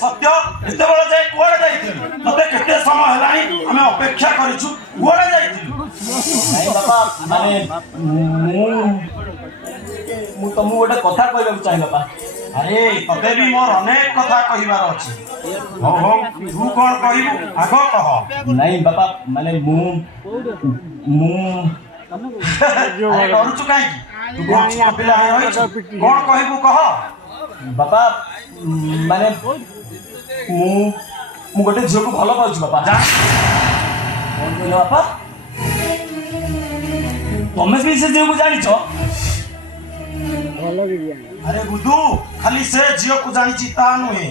सत्य एत बड़ जाए कुआड़े जाइथिलु तते केते समय हलानी हमें अपेक्षा करिछु कुआड़े जाइथिलु नहीं बाबा माने मु तुमको गोटे कथा कहबा चाहिए बाबा अरे तते भी मोर अनेक कथा कहिबार अछि हो हो तू कोन कहिबु आगो कह नहीं बाबा माने मु अरे डरुछु काई तू कोन पिला रहिछ कोन कहिबु कह बाबा माने मु गोटे झील को भल पाऊँ बापा कौन कहल बापा तुम भी से झील को जान अरे बुद्धू खाली से झील को जानी ता नुहे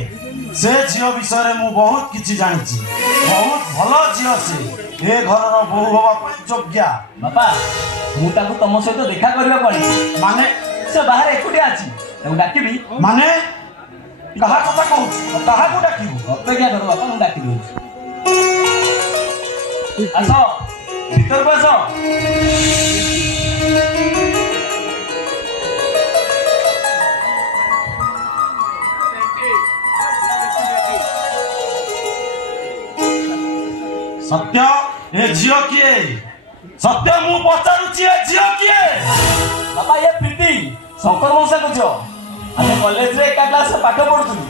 से झील विषय रे मु बहुत किछि जानी बहुत भल झील से ए घर रो बहु हवा योग्य बापा मु ताको तुम सहित देखा करबा पड़ी माने से बाहर एकुटिया अछि ताको डाकिबी माने कहा कथा कहू कहा को डाकिबू अपेक्षा करो बापा मु डाकी दउ आसो भीतर को आसो सत्य ए झियो किए सत्य मु पचारुची ए झियो किए बापा ये प्रीति शंकर मौसा को जो हम कॉलेज रे एका क्लास रे पाठ पढुथुनी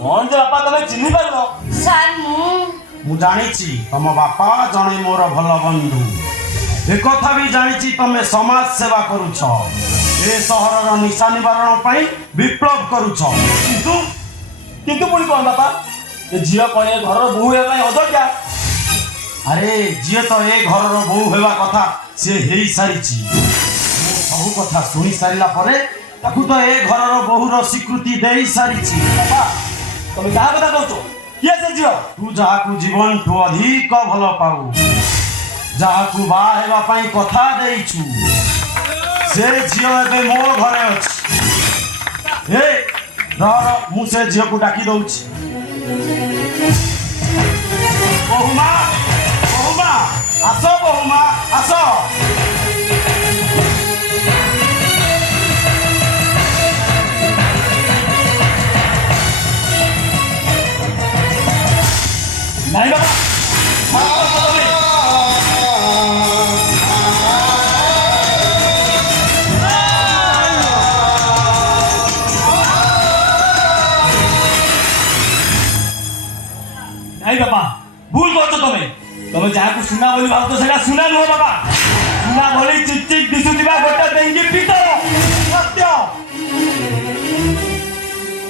कोन जे बापा तमे चिन्हि पारलो सर मु जानिछि तम बापा जणे मोर भल बंधु ए कथा भी जानिछि तमे समाज सेवा करूछ ए शहर रो निशा निवारण पई विप्लव करूछ किंतु पुणी कोन बापा ए झियो कोन ए घर रो बहु हे पई अजोग्या अरे झियो तो ए घर रो बहु हेवा कथा से हेई सारिछि सब कथा सुनी सारिला परे ताकू तो ए घर रो बहु रो स्वीकृति देई सारिछि बापा तुम कहा कथा कहतो किए से झियो तू जाहाकू जीवन ठो अधिक भल पाऊ जाहाकू बा हेवा पई कथा देइछु से झियो एबे मोर घरे अछि ए रह मु से झियो को डाकी दउछि बहुमा आसो बहुमा आसो नहीं बाबा नहीं बाबा भूल करছো তুমি जहाँ को सुना बोली भाव तो सेटा सुना नुह बाबा सुना बोली चिक चिक दिशुथिबा गोटे डेंगी पितर सत्य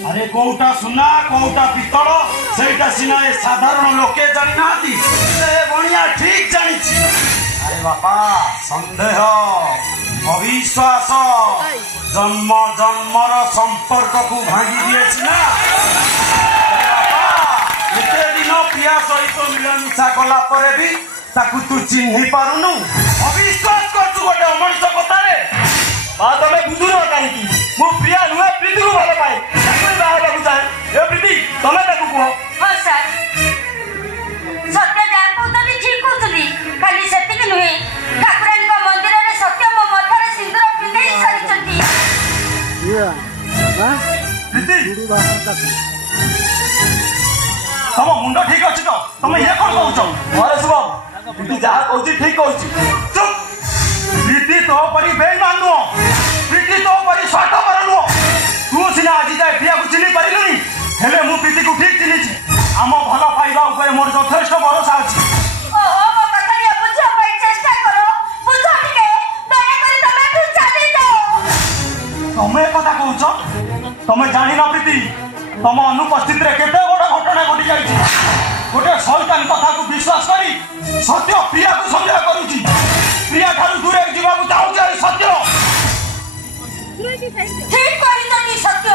अरे कोउटा सुना कोउटा पितल सेटा सिना ए साधारण लोके जानि नाती से बणिया ठीक जानिछि अरे बापा संदेह अविश्वास जन्म जन्मर संपर्क को भांगी दिएछि ना एते दिन प्रिया सहित मिलनमिशा कला परे भी ताकू तू चिन्हि पारुनु अविश्वास करछु गोटे मनुष्य कथारे बा तमे बुझुनो काहेकि मु प्रिया नुहे प्रीति को भल पाए ताकू बाहर बाबू चाहे ए प्रीति तमे ताकू कहो हाँ सर सत्य जहाँ कहते ठीक कहते खाली सेतिक नुहे ठाकुरानी मंदिर में सत्य मो मथार सिंदूर पिंधे सारी प्रीति तम मुंड ठीक अछि तो तमे ये कोन कहउछ अरे शुभम प्रीति जहाँ कहछि ठीक कहछि चुप प्रीति तो परी बेईमान नुह प्रीति तो परी स्वार्थपर नुह तू सिना आज जाए प्रिया को चिन्हि पारिलुनी हेले मु प्रीति को ठीक चिन्हिछि आम भल पाइबा ऊपर मोर यथेष्ट भरोसा अछि ओहो मो कथारिया बुझा पाई चेष्टा करो बुझो टिके दया करी तमे तू चली जाओ तमे कथा कहउछ तमे जानि न प्रीति तम अनुपस्थित रे केते बड़ घटना घटी जाइछि गोटे शैतान कथा को विश्वास करी सत्य प्रिया को संदेह करूछि प्रिया ठारू दूरे जीवा को चाहूछि सत्य ठीक करी सत्य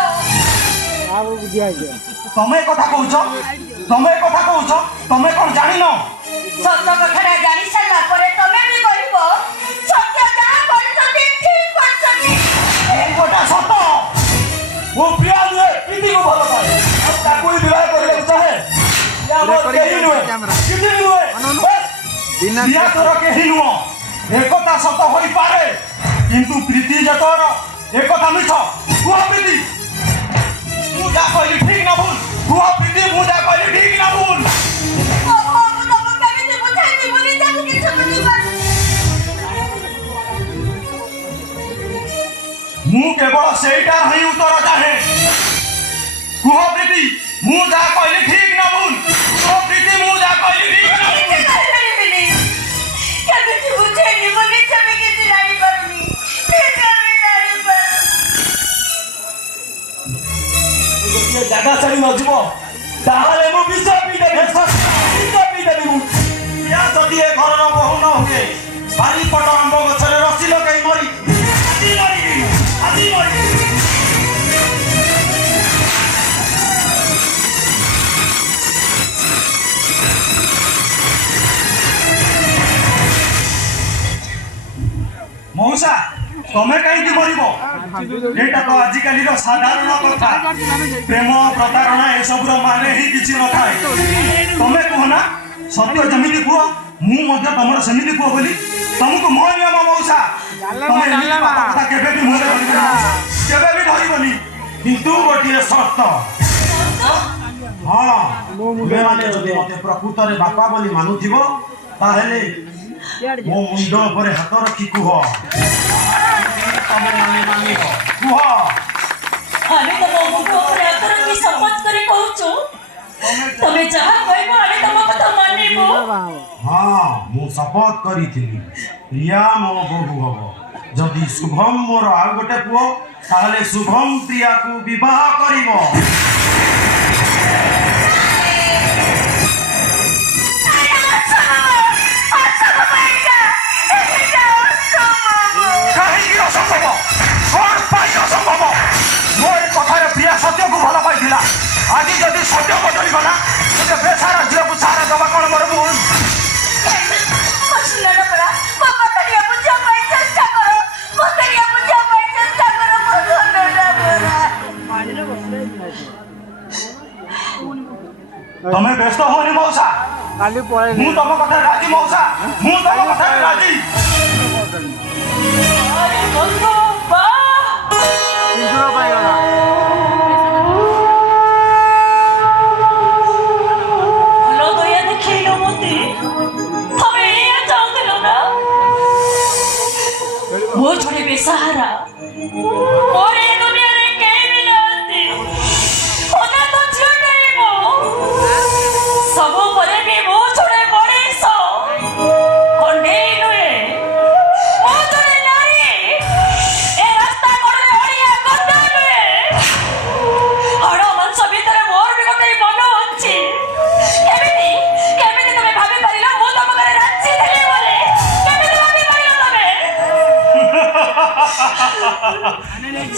तमे कथा कहउछ तमे कोन जानि न सत्य कथा जानी सारा परे तमे भी कहबो सत्य जहाँ करछथि ठीक करछथि ମୋର କେହି ନୁହେଁ କିଛି ନୁହେଁ ପ୍ରିୟା ତୋର କେହି ନୁହଁ ଏକଥା ସତ ହୋଇପାରେ କିନ୍ତୁ ପ୍ରୀତି ଯେ ତୋର ଏକଥା ମିଛ କୁହ ପ୍ରୀତି ମୁଁ ଯାହା କହିଲି ଠିକ ନା ଭୁଲ କୁହ ପ୍ରୀତି ମୁଁ ଯାହା କହିଲି ଠିକ ନା ଭୁଲ ମୁଁ କେବଳ ସେଇଟା ହିଁ ଉତ୍ତର ଚାହେଁ କୁହ ପ୍ରୀତି ମୁଁ ଯାହା କହିଲି ଠିକ ନା ଭୁଲ କୁହ ପ୍ରୀତି ମୁଁ ଯାହା କହିଲି ଠିକ ନା ଭୁଲ ଗୋଟିଏ ଜାଗା ଛାଡ଼ି ନ ଯିବ ତାହେଲେ ମୁଁ ବିଷ ପିଇଦେବି ମୁଁ ପ୍ରିୟା ଯଦି ଏ ଘରର ବୋହୂ ନ ହୁଏ ବାରିପଟ ଆମ୍ବ ଗଛରେ ରସି ଲଗାଇ ମରି ଆଜି ମରିବି ମଉସା ତମେ କାହିଁକି ମରିବ ଏଇଟା ତ ଆଜିକାଲିର ସାଧାରଣ କଥା ପ୍ରେମ ପ୍ରତାରଣା ଏସବୁର ମାନେ ହିଁ କିଛି ନଥାଏ ତମେ କୁହ ନା ସତ୍ୟ ଯେମିତି କୁହ ମୁଁ ମଧ୍ୟ ତମର ସେମିତି କୁହ ବୋଲି ତମକୁ ମୋ ନିୟମ ମଉସା ତମେ ଏମିତି ପାପ କଥା କେବେ ବି ମୁହଁରେ ଧରିବନି ମଉସା, କେବେ ବି ଧରିବନି କିନ୍ତୁ ଗୋଟିଏ ସର୍ତ୍ତ ହଁ ତୁମେମାନେ ଯଦି ମତେ ପ୍ରକୃତରେ ବାପା ବୋଲି ମାନୁଥିବ ତାହେଲେ ମୋ ମୁଣ୍ଡ ଉପରେ ହାତ ରଖି କୁହ ତମେ ମାନିବ କୁହ ଆମେ ତମ ମୁଣ୍ଡ ଉପରେ ହାତ ରଖି ଶପଥ କରି କହୁଛୁ ତମେ ଯାହା କହିବ ଆମେ ତମ କଥା ମାନିବୁ ହଁ ମୁଁ ଶପଥ କରିଥିଲି ପ୍ରିୟା ମୋ ବୋହୂ ହବ ଯଦି ଶୁଭମ ମୋର ଆଉ ଗୋଟେ ପୁଅ ତାହେଲେ ଶୁଭମ ପ୍ରିୟାକୁ ବିବାହ କରିବ କାହିଁକି ଅସମ୍ଭବ କଣ ପାଇଁ ଅସମ୍ଭବ ମୋ ଏ କଥାରେ ପ୍ରିୟା ସତ୍ୟକୁ ଭଲ ପାଇଥିଲା ଆଜି ଯଦି ସତ୍ୟ ବଦଳିଗଲା ତେବେ ବେସାରା ଝିଅକୁ ସାରା ଦେବା କଣ ମୋର ଭୁଲ ତମେ ବ୍ୟସ୍ତ ହୁଅନି ମଉସା ମୁଁ ତମ କଥାରେ ରାଜି ମଉସା ମୁଁ ତମ କଥାରେ ରାଜି ଭଲ ଦୟା ଦେଖେଇଲ ମତେ ତମେ ଏଇଆ ଚାହୁଁଥିଲ ନା ମୋ ଛଡେ ବେସାହାରା ମୋର ଏ ଦୁନିଆରେ କେହି ବି ନାହାନ୍ତି ଅନାଥ ଝିଅଟେ ମୁଁ ସବୁ ପରେ ବି ମୋ ଛଡେ ମଣିଷ ଖଣ୍ଡେଇ ନୁହେଁ ମୋ ଛଡେ ନାରୀ ଏ ରାସ୍ତା କଡ଼ରେ ଅଳିଆ ଗଦା ନୁହେଁ ହାଡ଼ ମାଂସ ଭିତରେ ମୋର ବି ଗୋଟେ ମନ ଅଛି କେମିତି କେମିତି ତମେ ଭାବି ପାରିଲ ମୁଁ ତମ ଘରେ ରାଞ୍ଚିଥିଲି ବୋଲି କେମିତି ଭାବି ପାରିଲ ତମେ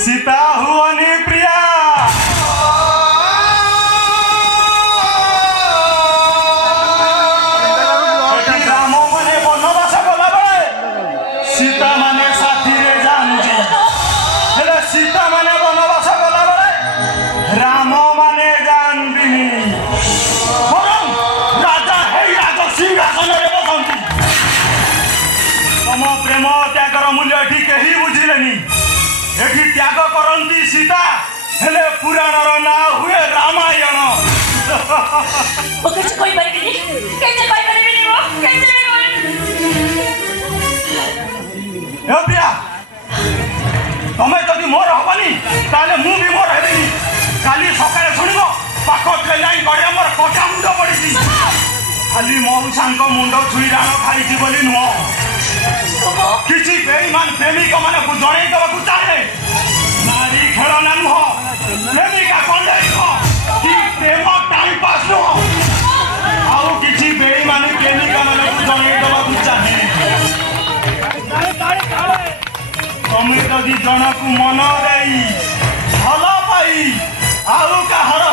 ସୀତା ହୁଅନି ପ୍ରିୟା ଏଠି ରାମ ମାନେ ବନବାସ ଗଲାବେଳେ ସୀତା ମାନେ ସାଥିରେ ଯାଆନ୍ତି ହେଲେ ସୀତା ମାନେ ବନବାସ ଗଲାବେଳେ ରାମ ମାନେ ଯାଆନ୍ତିନି ବରଂ ରାଜା ହେଇ ରାଜ ସିଂହାସନରେ ବସନ୍ତି ତମ ପ୍ରେମ ତ୍ୟାଗର ମୂଲ୍ୟ ଏଠି କେହି ବୁଝିଲେନି ଏଠି ତ୍ୟାଗ କରନ୍ତି ସୀତା ହେଲେ ପୁରାଣର ନାଁ ହୁଏ ରାମାୟଣ ମୁଁ କିଛି କହିପାରିବିନି କେମିତି କହିପାରିବିନି ମୁଁ କେମିତି ଏ ପ୍ରିୟା ତମେ ଯଦି ମୋର ହବନି ତାହେଲେ ମୁଁ ବି ମୋର ହେବିନି କାଲି ସକାଳେ ଶୁଣିବ ପାଖ ଟ୍ରେନ୍ ଲାଇନ୍ କଡ଼ରେ ମୋର କଟା ମୁଣ୍ଡ ପଡ଼ିଛି ଖାଲି ମଉସାଙ୍କ ମୁଣ୍ଡ ଛୁଇଁ ରାଣ ଖାଇଛି ବୋଲି ନୁହଁ କିଛି ବେଇମାନ ପ୍ରେମିକ ମାନଙ୍କୁ ଜଣେଇ ଦେବାକୁ ଚାହେଁ ନାରୀ ଖେଳନା ନୁହଁ ପ୍ରେମିକା କଣ୍ଡେଇ ନୁହଁ କି ପ୍ରେମ ଟାଇମ୍ ପାସ୍ ନୁହଁ ଆଉ କିଛି ବେଇମାନି ପ୍ରେମିକ ମାନଙ୍କୁ ଜଣେଇ ଦେବାକୁ ଚାହେଁ ତମେ ଯଦି ଜଣକୁ ମନ ଦେଇ ଭଲ ପାଇ ଆଉ କାହାର